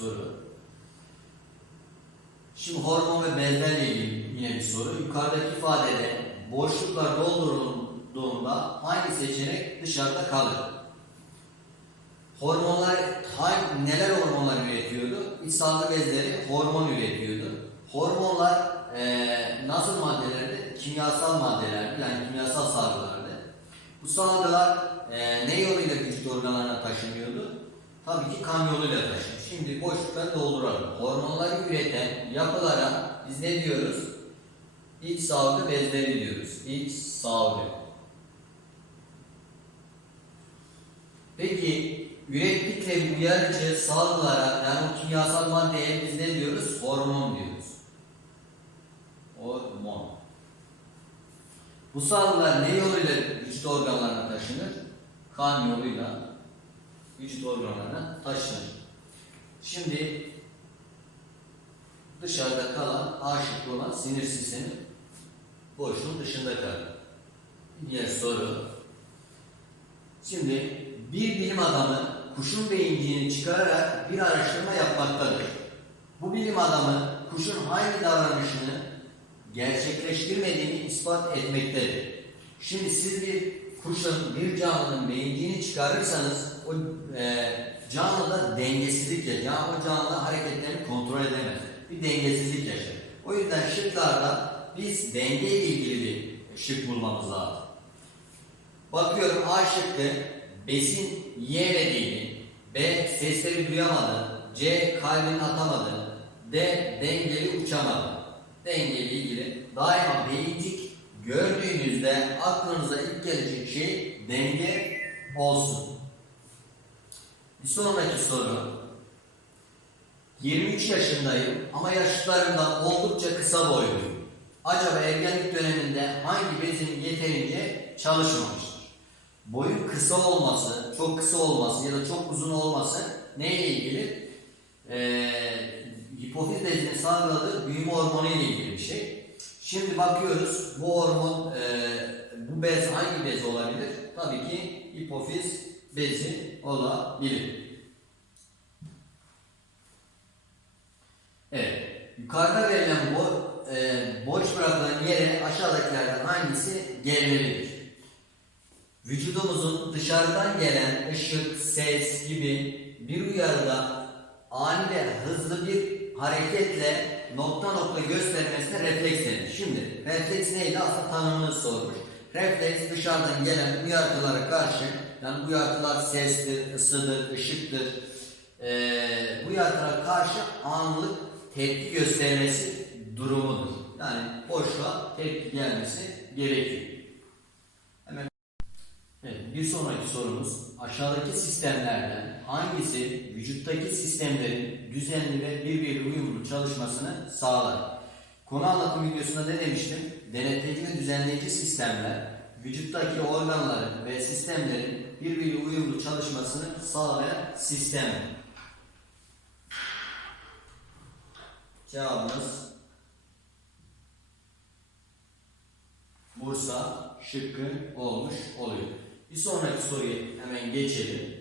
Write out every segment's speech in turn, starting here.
soru. Şimdi hormon ve bezlerle ilgili yine bir soru. Yukarıdaki ifadede boşluklar doldurulduğunda hangi seçenek dışarıda kalır? Hormonlar hangi, neler hormonlar üretiyordu? İç bezleri hormon üretiyordu. Hormonlar eee, nasıl maddelerdi? Kimyasal maddelerdi. Yani kimyasal salgılardı. Bu salgılar eee, ne yoluyla vücut organlarına taşınıyordu? Tabii ki kan yoluyla taşınıyor. Şimdi boşlukları dolduralım. Hormonları üreten yapılara biz ne diyoruz? İç salgı bezleri diyoruz. İç salgı. Peki ürettikleri uyarıcı salgılara yani o kimyasal maddeye biz ne diyoruz? Hormon diyoruz. Hormon. Bu salgılar ne yoluyla vücut organlarına taşınır? Kan yoluyla vücut organlarına taşınır. Şimdi dışarıda kalan A şıkkı olan sinir sistemi boşluğun dışında kalır. Diğer soru. Şimdi bir bilim adamı kuşun beyinciğini çıkararak bir araştırma yapmaktadır. Bu bilim adamı kuşun hangi davranışını gerçekleştirmediğini ispat etmektedir. Şimdi siz bir kuşun, bir canlının beyinciğini çıkarırsanız o e, canlıda dengesizlik yaşar. Yani o canlı hareketlerini kontrol edemez. Bir dengesizlik yaşar. O yüzden şıklarda biz denge ile ilgili bir şık bulmamız lazım. Bakıyorum A şıkkı besin yiyemediğini, B sesleri duyamadı, C kalbini atamadı, D dengeli uçamadı. Dengeli ilgili daima beyincik gördüğünüzde aklınıza ilk gelecek şey denge olsun. Bir sonraki soru. 23 yaşındayım ama yaşlarımdan oldukça kısa boyluyum. Acaba ergenlik döneminde hangi bezim yeterince çalışmamıştır? Boyun kısa olması, çok kısa olması ya da çok uzun olması neyle ilgili? Ee, hipofiz bezinin salgıladığı büyüme hormonu ile ilgili bir şey. Şimdi bakıyoruz bu hormon, e, bu bez hangi bez olabilir? Tabii ki hipofiz bezi olabilir. Evet. Yukarıda verilen bo e, boş bırakılan yere aşağıdakilerden hangisi gelmelidir? Vücudumuzun dışarıdan gelen ışık, ses gibi bir uyarıda ani ve hızlı bir hareketle nokta nokta göstermesine refleks denir. Şimdi refleks neydi? Aslında tanımını sormuş. Refleks dışarıdan gelen uyartılara karşı yani bu uyartılar sestir, ısıdır, ışıktır. Ee, bu uyartılara karşı anlık tepki göstermesi durumudur. Yani boşluğa tepki gelmesi gerekiyor. Hemen Evet, bir sonraki sorumuz aşağıdaki sistemlerden hangisi vücuttaki sistemlerin düzenli ve birbiriyle uyumlu çalışmasını sağlar? Konu anlatım videosunda ne demiştim? Denetleyici ve düzenleyici sistemler vücuttaki organların ve sistemlerin birbiriyle uyumlu çalışmasını sağlayan sistem. Cevabımız Bursa şıkkı olmuş oluyor. Bir sonraki soruyu hemen geçelim.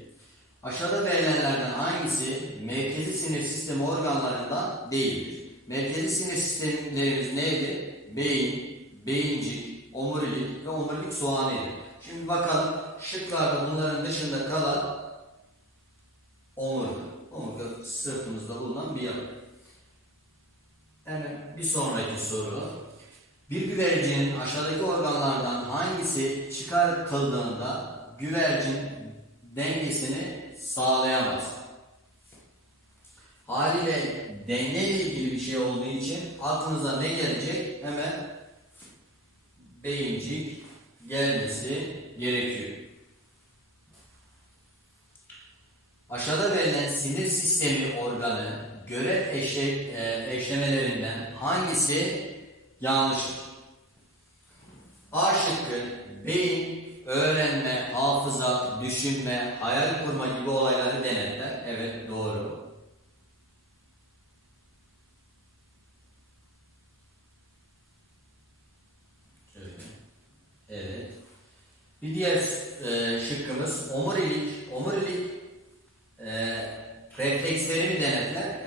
Aşağıda verilenlerden hangisi merkezi sinir sistemi organlarından değildir? Merkezi sinir sistemlerimiz neydi? Beyin, beyincik, omurilik ve omurilik soğanıydı. Şimdi bakalım şıklarda bunların dışında kalan omurga. Omurga sırtımızda bulunan bir yapı. Hemen bir sonraki soru. Bir güvercinin aşağıdaki organlardan hangisi çıkartıldığında güvercin dengesini sağlayamaz? Haliyle dengeyle ilgili bir şey olduğu için aklınıza ne gelecek? Hemen beyincik gelmesi gerekiyor. Aşağıda verilen sinir sistemi organı görev eşe, e, eşlemelerinden hangisi yanlıştır? A şıkkı beyin, öğrenme, hafıza, düşünme, hayal kurma gibi olayları denetler. Evet doğru. Evet. Bir diğer e, şıkkımız omurilik. Omurilik e, refleksleri mi denetler?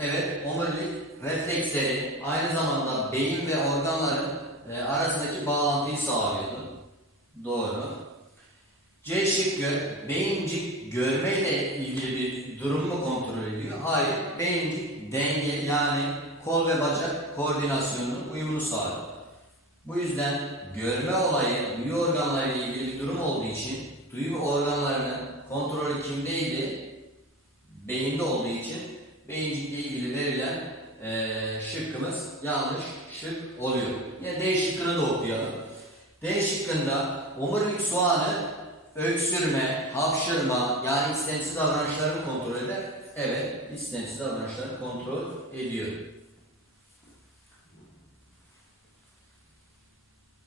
omurilik refleksleri aynı zamanda beyin ve organların e, arasındaki bağlantıyı sağlıyordu. Doğru. C şıkkı beyincik görmeyle ilgili bir durum mu kontrol ediyor? Hayır. Beyincik denge yani kol ve bacak koordinasyonunun uyumunu sağlıyor. Bu yüzden görme olayı duyu organlarıyla ilgili bir durum olduğu için duyu organlarının kontrolü kimdeydi? Beyinde olduğu için beyincikle ilgili verilen eee şıkkımız yanlış şık oluyor. Yine D şıkkını da okuyalım. D şıkkında omurilik soğanı öksürme, hapşırma yani istemsiz davranışlarını kontrol eder. Evet, istemsiz davranışları kontrol ediyor.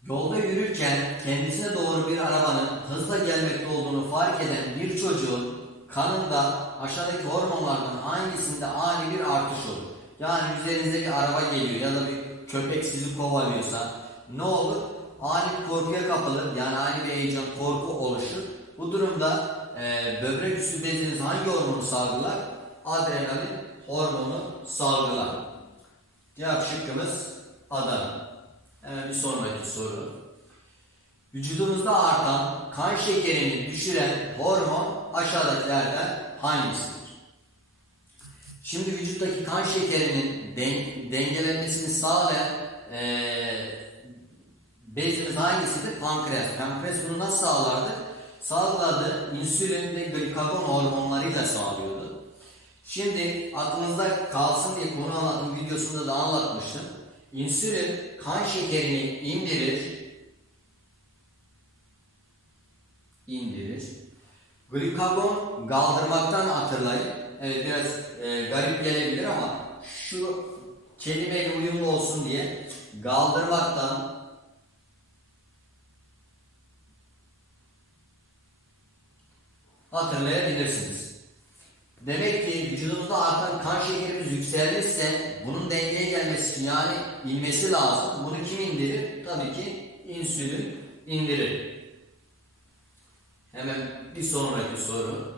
Yolda yürürken kendisine doğru bir arabanın hızla gelmekte olduğunu fark eden bir çocuğun kanında aşağıdaki hormonlardan hangisinde ani bir artış olur? Yani üzerinize bir araba geliyor ya da bir köpek sizi kovalıyorsa ne olur? Ani korkuya kapılır yani ani bir heyecan, korku oluşur. Bu durumda e, böbrek üstü beziniz hangi hormonu salgılar? Adrenalin hormonu salgılar. Cevap şıkkımız Adana. Hemen bir sonraki soru. Vücudumuzda artan kan şekerini düşüren hormon aşağıdakilerden hangisidir? Şimdi vücuttaki kan şekerinin den- dengelenmesini sağlayan eee bezimiz hangisidir? Pankreas. Pankreas bunu nasıl sağlardı? Sağladı. İnsülin ve glikagon hormonlarıyla sağlıyordu. Şimdi aklınızda kalsın diye konu anlatım videosunda da anlatmıştım. İnsülin kan şekerini indirir. Glikagon kaldırmaktan hatırlayın. Evet biraz e, garip gelebilir ama şu kelimeyle uyumlu olsun diye kaldırmaktan hatırlayabilirsiniz. Demek ki vücudumuzda artan kan şekerimiz yükselirse bunun dengeye gelmesi için yani inmesi lazım. Bunu kim indirir? Tabii ki insülin indirir. Hemen bir sonraki soru.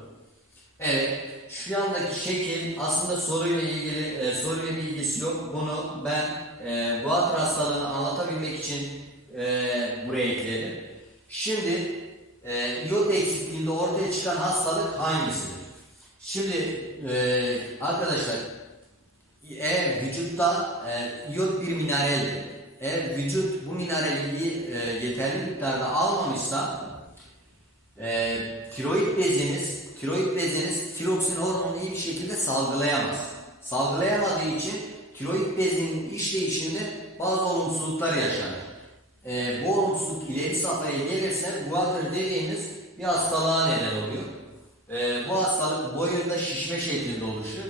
Evet, şu yandaki şekil aslında soruyla ilgili e, soruyla bir ilgisi yok. Bunu ben e, bu hatır hastalığını anlatabilmek için e, buraya ekledim. Şimdi e, iot eksikliğinde ortaya çıkan hastalık hangisidir? Şimdi e, arkadaşlar eğer vücutta e, iot bir mineraldir. Eğer vücut bu minerali e, yeterli miktarda almamışsa e, tiroid beziniz tiroid beziniz tiroksin hormonunu iyi bir şekilde salgılayamaz. Salgılayamadığı için tiroid bezinin işleyişinde bazı olumsuzluklar yaşanır. E, bu olumsuzluk ileri safhaya gelirse Guatr dediğimiz bir hastalığa neden oluyor. E, bu hastalık boyunda şişme şeklinde oluşur.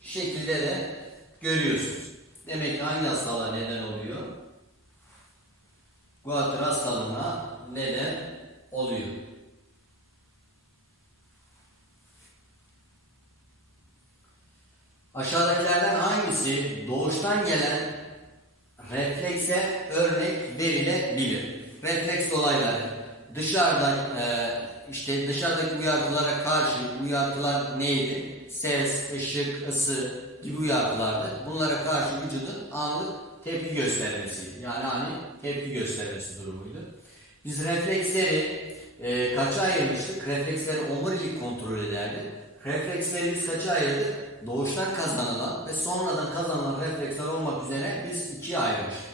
Şu şekilde de görüyorsunuz. Demek ki hangi hastalığa neden oluyor? Guatr hastalığına neden oluyor. Aşağıdakilerden hangisi doğuştan gelen reflekse örnek verilebilir? Refleks olaylar dışarıdan e, işte dışarıdaki uyarılara karşı uyarılar neydi? Ses, ışık, ısı gibi uyarılardı. Bunlara karşı vücudun anlık tepki göstermesi. Yani ani tepki göstermesi durumuydu. Biz refleksleri e, kaça ayırmıştık? Refleksleri omurilik kontrol ederdi. Refleksleri kaça ayırdık? Doğuştan kazanılan ve sonradan kazanılan refleksler olmak üzere biz ikiye ayırmıştık.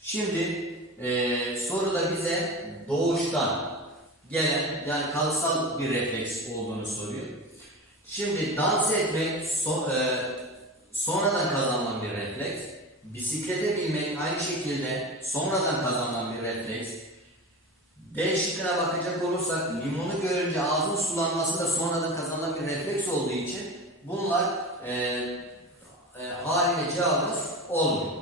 Şimdi e, soruda bize doğuştan gelen yani kalıtsal bir refleks olduğunu soruyor. Şimdi dans etmek so, e, sonradan kazanılan bir refleks. Bisiklete binmek aynı şekilde sonradan kazanılan bir refleks. B şıkkına bakacak olursak limonu görünce ağzın sulanması da sonradan kazanılan bir refleks olduğu için bunlar e, e, haline cevabımız olmuyor.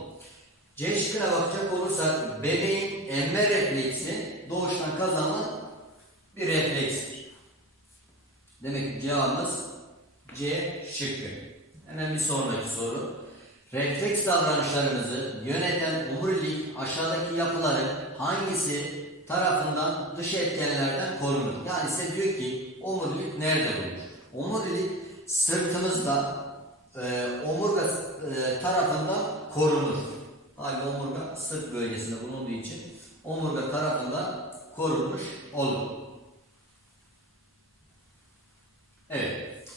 C şıkkına bakacak olursak bebeğin emme refleksi doğuştan kazanılan bir reflekstir. Demek ki cevabımız C şıkkı. Hemen bir sonraki soru. Refleks davranışlarımızı yöneten omurilik aşağıdaki yapıların hangisi tarafından dış etkenlerden korunur? Yani size diyor ki omurilik nerede bulunur? Omurilik sırtımızda e, omurga e, tarafından korunur. Halbuki omurga sırt bölgesinde bulunduğu için omurga tarafından korunmuş olur. Evet.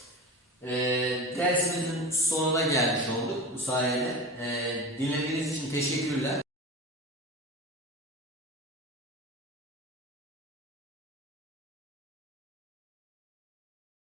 Ee, dersimizin sonuna gelmiş olduk bu sayede. Ee, dinlediğiniz için teşekkürler.